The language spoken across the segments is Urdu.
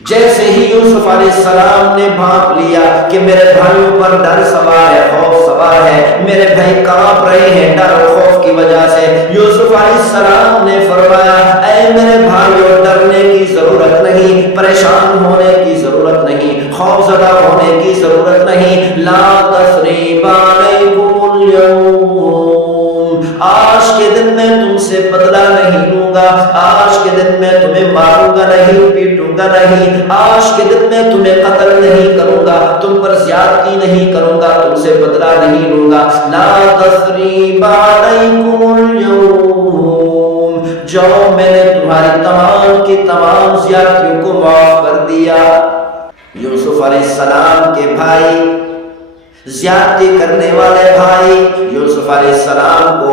جیسے ہی یوسف علیہ السلام نے بھانپ لیا کہ میرے بھائیوں پر ڈر سوار ہے، خوف سوار ہے، میرے بھائی کانپ رہے ہیں ڈر اور خوف کی وجہ سے، یوسف علیہ السلام نے فرمایا اے میرے بھائیوں، ڈرنے کی ضرورت نہیں، پریشان ہونے کی ضرورت نہیں، خوف زدہ ہونے کی ضرورت نہیں، لا تثریب علیکم اليوم، آج کے دن میں تم سے بدلہ نہیں لوں گا، آج کے دن میں تمہیں ماروں گا نہیں، پیٹوں گا نہیں، آج کے دن میں تمہیں قتل نہیں کروں گا، تم پر زیادتی نہیں کروں گا، تم سے بدلہ نہیں لوں گا، لا تثریب علیکم اليوم، جو میں نے تمہاری تمام کی تمام زیادتیوں کو معاف کر دیا۔ یوسف علیہ السلام کے بھائی، زیادتی کرنے والے بھائی، یوسف علیہ السلام کو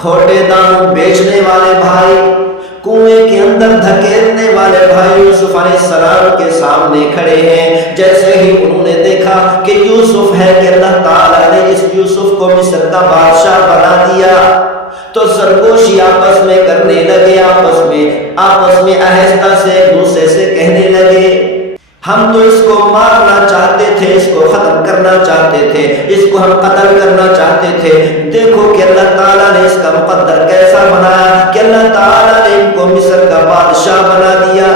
کھوٹے داموں بیچنے والے بھائی، کنویں کے اندر دھکیلنے والے بھائی یوسف علیہ السلام کے سامنے کھڑے ہیں۔ جیسے ہی انہوں نے دیکھا کہ یوسف ہے کہ اللہ تعالیٰ نے اس یوسف کو مصر کا بادشاہ بنا دیا، تو سرگوشی آپس میں کرنے لگے، آپس میں آہستہ سے ایک دوسرے سے کہنے لگے ہم تو اس کو مارنا چاہتے تھے، اس کو ختم کرنا چاہتے تھے، اس کو ہم قتل کرنا چاہتے تھے، دیکھو کہ اللہ تعالیٰ نے اس کا مقدر کیسا بنایا کہ اللہ تعالیٰ نے ان کو مصر کا بادشاہ بنا دیا۔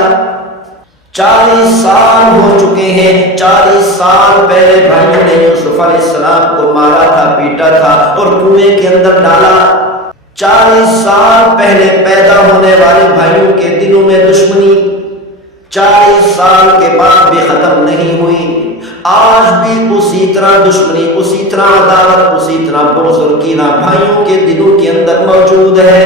40 سال ہو چکے ہیں، 40 سال پہلے بھائیوں نے یوسف علیہ السلام کو مارا تھا، پیٹا تھا اور کنویں کے اندر ڈالا۔ 40 سال پہلے پیدا ہونے والے بھائیوں کے دلوں میں دشمنی 40 سال کے بعد بھی ختم نہیں ہوئی، آج بھی اسی طرح دشمنی، اسی طرح عداوت، اسی طرح بغض اور کینہ بھائیوں کے دلوں کے اندر موجود ہے۔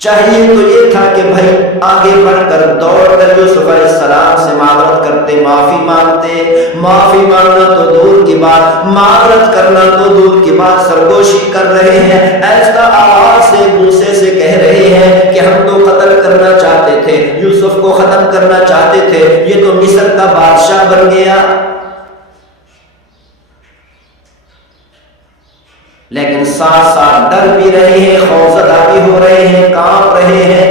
چاہیے تو یہ تھا کہ بھائی آگے بڑھ کر دوڑ کر یوسف علیہ السلام سے معذرت کرتے، معافی مانگتے، معافی مانگنا تو دور کی بات، معذرت کرنا تو دور کی بات، سرگوشی کر رہے ہیں، ایسا آواز سے ایک دوسرے سے کہہ رہے ہیں کہ ہم تو قتل کرنا چاہتے تھے، یوسف کو ختم کرنا چاہتے تھے، یہ تو مصر کا بادشاہ بن گیا۔ لیکن ساتھ ساتھ ڈر بھی رہے ہیں، خوفزدہ بھی ہو رہے ہیں، کانپ رہے ہیں،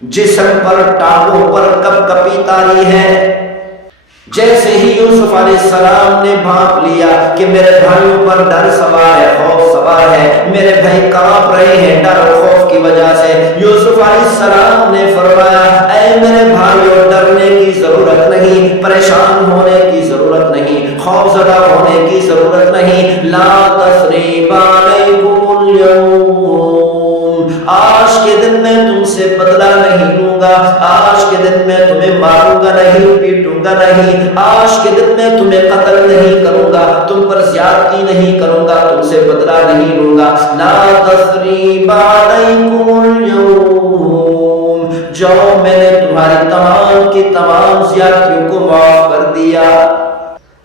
جسم پر ٹانگوں پر کپ کپی تاری ہے۔ جیسے ہی یوسف علیہ السلام نے بھانپ لیا کہ میرے بھائیوں پر ڈر سوار ہے، خوف سوار ہے، میرے بھائی کانپ رہے ہیں ڈر اور خوف کی وجہ سے، یوسف علیہ السلام نے فرمایا اے میرے بھائیوں، ڈرنے کی ضرورت نہیں، پریشان ہونے کی ضرورت نہیں، خوف زدہ ہونے کی ضرورت نہیں، لا تثریب علیکم اليوم، آج کے دن میں تم سے بدلہ نہیں لوں گا، آج کے دن میں تمہیں ماروں گا نہیں، پیٹوں گا نہیں، آج کے دن میں تمہیں قتل نہیں کروں گا، تم پر زیادتی نہیں کروں گا، تم سے بدلہ نہیں لوں گا، لا تثریب علیکم اليوم، جو میں نے تمہاری تمام کی تمام زیادتیوں کو معاف کر دیا۔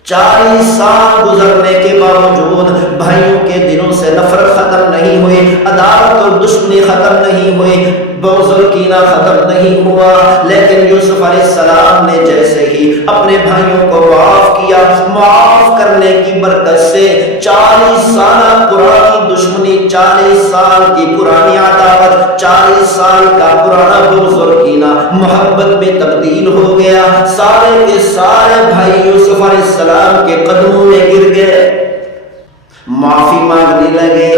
40 سال گزرنے کے باوجود بھائیوں کے دلوں سے نفرت ختم نہیں ہوئی، عداوت اور دشمنی ختم نہیں ہوئی، بغض اور کینہ ختم نہیں ہوا، لیکن یوسف علیہ السلام نے جیسے ہی اپنے بھائیوں کو معاف کیا، معاف کرنے کی برکت سے 40 سالہ پرانی دشمنی، 40 سال کی پرانی عداوت، 40 سال کا پرانا بغض اور کینہ محبت میں تبدیل ہو گیا۔ سارے کے سارے بھائی یوسف علیہ السلام کے قدموں میں گر گئے، معافی مانگنے لگے،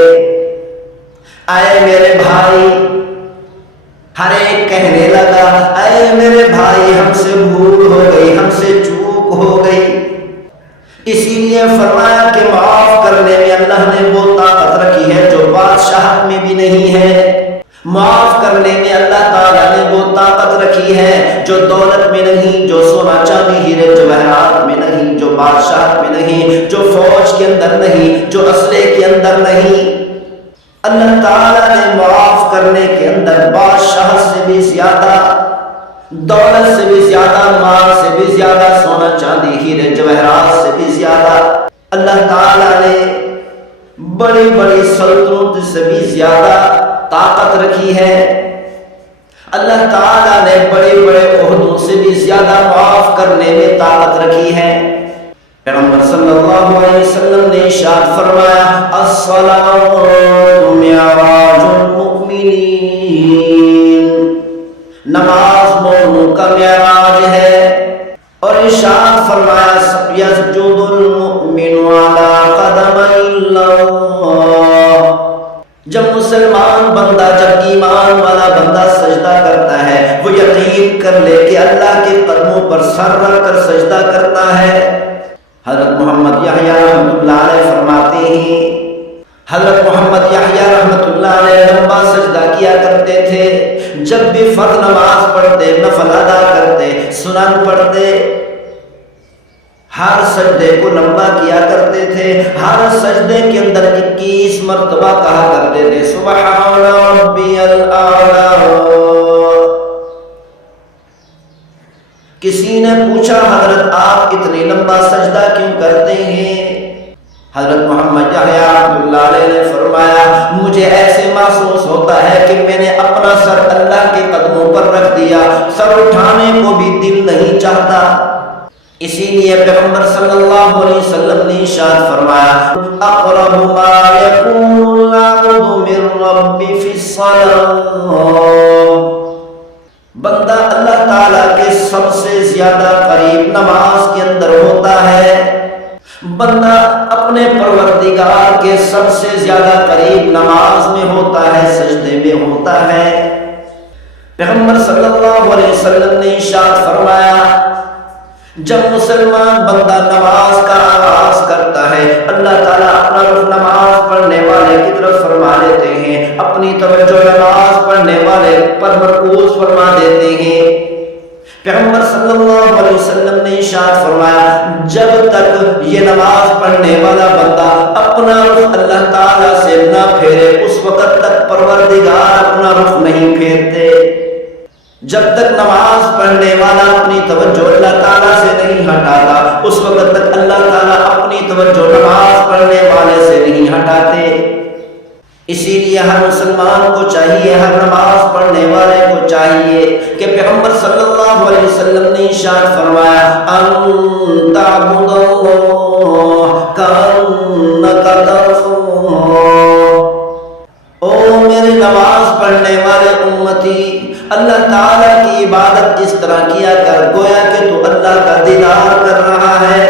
اے میرے بھائی، ہر ایک کہنے لگا اے میرے بھائی ہم سے بھول ہو گئی، ہم سے چوک ہو گئی۔ اسی لیے فرمایا کہ معاف کرنے میں اللہ نے وہ طاقت رکھی ہے جو بادشاہت میں بھی نہیں ہے، معاف کرنے میں اللہ تعالیٰ نے وہ طاقت رکھی ہے جو دولت میں نہیں، جو سونا چاندی ہیرے جواہرات میں نہیں، جو بادشاہت میں نہیں، جو فوج کے اندر نہیں، جو اسلحے کے اندر نہیں۔ اللہ تعالیٰ نے معاف کرنے کے اندر بادشاہت سے بھی زیادہ، دولت سے بھی زیادہ، مال سے بھی زیادہ، سونا چاندی ہیرے جواہرات سے بھی زیادہ، اللہ تعالیٰ نے بڑی بڑی سلطنت سے بھی زیادہ طاقت رکھی ہے، اللہ تعالیٰ نے بڑے بڑے عہدوں سے بھی زیادہ معاف کرنے میں طاقت رکھی ہے۔ پیغمبر صلی اللہ علیہ وسلم نے ارشاد فرمایا الصلاۃ معراج المؤمنین، نماز مومنوں کا معراج معراج ہے۔ اور ارشاد فرمایا یسجد المؤمن علی قدمي اللہ، جب مسلمان بندہ، جب ایمان والا بندہ سجدہ کرتا ہے وہ یقین کر لے کہ اللہ کے قدموں پر سر رکھ کر سجدہ کرتا ہے۔ حضرت محمد یحییٰ رحمۃ اللہ علیہ فرماتے ہیں، حضرت محمد یحییٰ رحمۃ اللہ علیہ لمبا سجدہ کیا کرتے تھے، جب بھی فرض نماز پڑھتے، نفل ادا کرتے، سنن پڑھتے، ہر سجدے کو لمبا کیا کرتے تھے، ہر سجدے کے اندر 21 مرتبہ کہا کرتے تھے سبحان ربی الاعلی۔ کسی نے پوچھا حضرت آپ اتنی لمبا سجدہ کیوں کرتے ہیں؟ حضرت محمد یحییٰ رحمۃ اللہ علیہ نے فرمایا مجھے ایسے محسوس ہوتا ہے کہ میں نے اپنا سر اللہ کے قدموں پر رکھ دیا، سر اٹھانے کو بھی دل نہیں چاہتا۔ اسی لیے پیغمبر صلی اللہ علیہ وسلم نے ارشاد فرمایا اقرب ما یکون العبد من ربہ فی الصلاۃ، بندہ اللہ تعالیٰ کے سب سے زیادہ قریب نماز کے اندر ہوتا ہے، بندہ اپنے پروردگار کے سب سے زیادہ قریب نماز میں ہوتا ہے، سجدے میں ہوتا ہے۔ پیغمبر صلی اللہ علیہ وسلم نے ارشاد فرمایا جب مسلمان بندہ نماز کا آغاز کرتا ہے اللہ تعالیٰ اپنا رخ نماز پڑھنے والے کی طرف فرما لیتے ہیں، اپنی توجہ نماز پڑھنے والے پر مرکوز فرما دیتے ہیں۔ پیغمبر صلی اللہ علیہ وسلم نے ارشاد فرمایا جب تک یہ نماز پڑھنے والا بندہ اپنا رخ اللہ تعالیٰ سے نہ پھیرے اس وقت تک پروردگار اپنا رخ نہیں پھیرتے۔ جب تک نماز پڑھنے والا اپنی توجہ اللہ تعالیٰ سے نہیں ہٹاتا اس وقت تک اللہ تعالیٰ اپنی توجہ نماز پڑھنے والے سے نہیں ہٹاتے۔ اسی لیے ہر مسلمان کو چاہیے، ہر نماز پڑھنے والے کو چاہیے کہ پیغمبر صلی اللہ علیہ وسلم نے ارشاد فرمایا ان تعبد اللہ کأنک تراه، او میرے نماز پڑھنے والے امتی اللہ تعالیٰ کی عبادت اس طرح کیا کر گویا کہ تو اللہ کا دیدار کر رہا ہے۔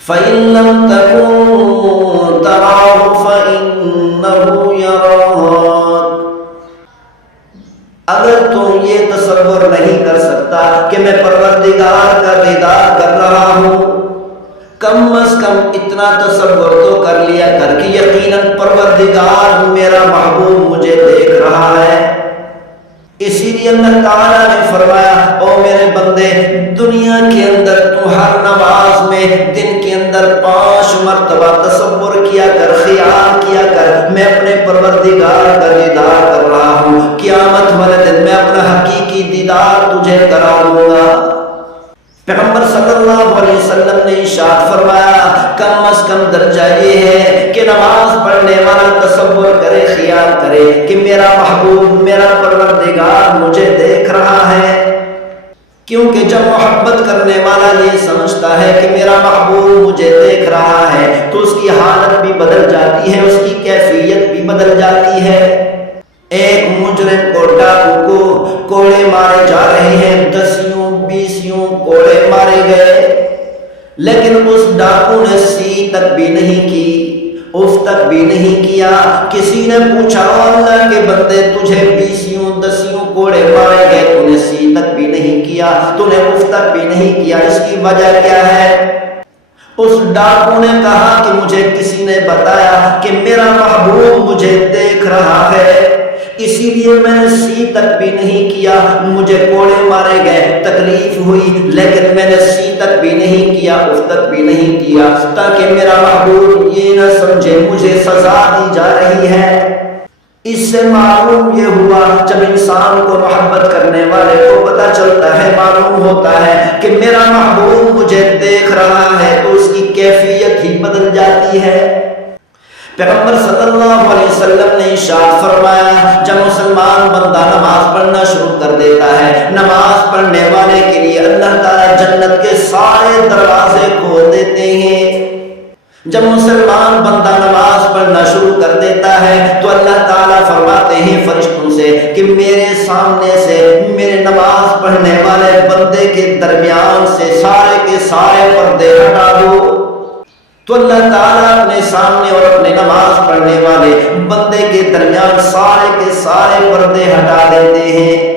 فَإِن لَّمْ تَكُن تَرَاهُ فَإِنَّهُ يَرَاكَ، اگر تم یہ تصور نہیں کر سکتا کہ میں پروردگار کا دیدار کر رہا ہوں، کم از کم اتنا تصور تو کر لیا کر کہ یقیناً پروردگار میرا محبوب مجھے دیکھ رہا ہے۔ اسی لیے اللہ تعالیٰ نے فرمایا او میرے بندے دنیا کے اندر تو ہر نماز میں دن کے اندر 5 مرتبہ تصور کیا کر، خیال کیا کر میں اپنے پروردگار کا دیدار کر رہا ہوں، قیامت والے دن میں اپنا حقیقی دیدار تجھے کرا دوں گا۔ پیغمبر صلی اللہ علیہ وسلم نے ارشاد فرمایا کم از کم درجہ یہ ہے کہ نماز پڑھنے والا تصور کرے، خیال کرے کہ میرا محبوب، میرا پروردگار مجھے دیکھ رہا ہے۔ کیونکہ جب محبت کرنے والا یہ سمجھتا ہے کہ میرا محبوب مجھے دیکھ رہا ہے تو اس کی حالت بھی بدل جاتی ہے، اس کی کیفیت بھی بدل جاتی ہے۔ ایک مجرم کو، ڈاکو کو کوڑے مارے جا رہے ہیں، 10-20 کوڑے مارے گئے، لیکن اس ڈاکو نے سی تک بھی نہیں کی، اف تک بھی نہیں کیا۔ کسی نے پوچھا اللہ کے بندے تجھے 20 کوڑے مارے گئے، تو نے سی تک بھی نہیں کیا، تو نے اف تک بھی نہیں کیا، اس کی وجہ کیا ہے؟ اس ڈاکو نے کہا کہ مجھے کسی نے بتایا کہ میرا محبوب مجھے دیکھ رہا ہے، اسی لیے میں نے سی تک بھی نہیں کیا، مجھے کوڑے مارے گئے، تکلیف ہوئی، لیکن میں نے سی تک بھی نہیں کیا، اف تک بھی نہیں کیا، تاکہ میرا محبوب یہ نہ سمجھے مجھے سزا دی جا رہی ہے۔ اس سے معلوم یہ ہوا جب انسان کو محبت کرنے والے کو پتہ چلتا ہے، معلوم ہوتا ہے کہ میرا محبوب مجھے دیکھ رہا ہے تو اس کی کیفیت ہی بدل جاتی ہے۔ پیغمبر صلی اللہ علیہ وسلم نے ارشاد فرمایا جب مسلمان بندہ نماز پڑھنا شروع کر دیتا ہے، نماز پڑھنے والے کے لیے اللہ تعالیٰ جنت کے سارے دروازے کھول دیتے ہیں۔ جب مسلمان بندہ نماز پڑھنا شروع کر دیتا ہے تو اللہ تعالیٰ فرماتے ہیں فرشتوں سے کہ میرے سامنے سے میرے نماز پڑھنے والے بندے کے درمیان سے سارے کے سارے پردے ہٹا دو۔ تو اللہ تعالیٰ اپنے سامنے اور اپنے نماز پڑھنے والے بندے کے درمیان سارے کے سارے پردے ہٹا دیتے ہیں۔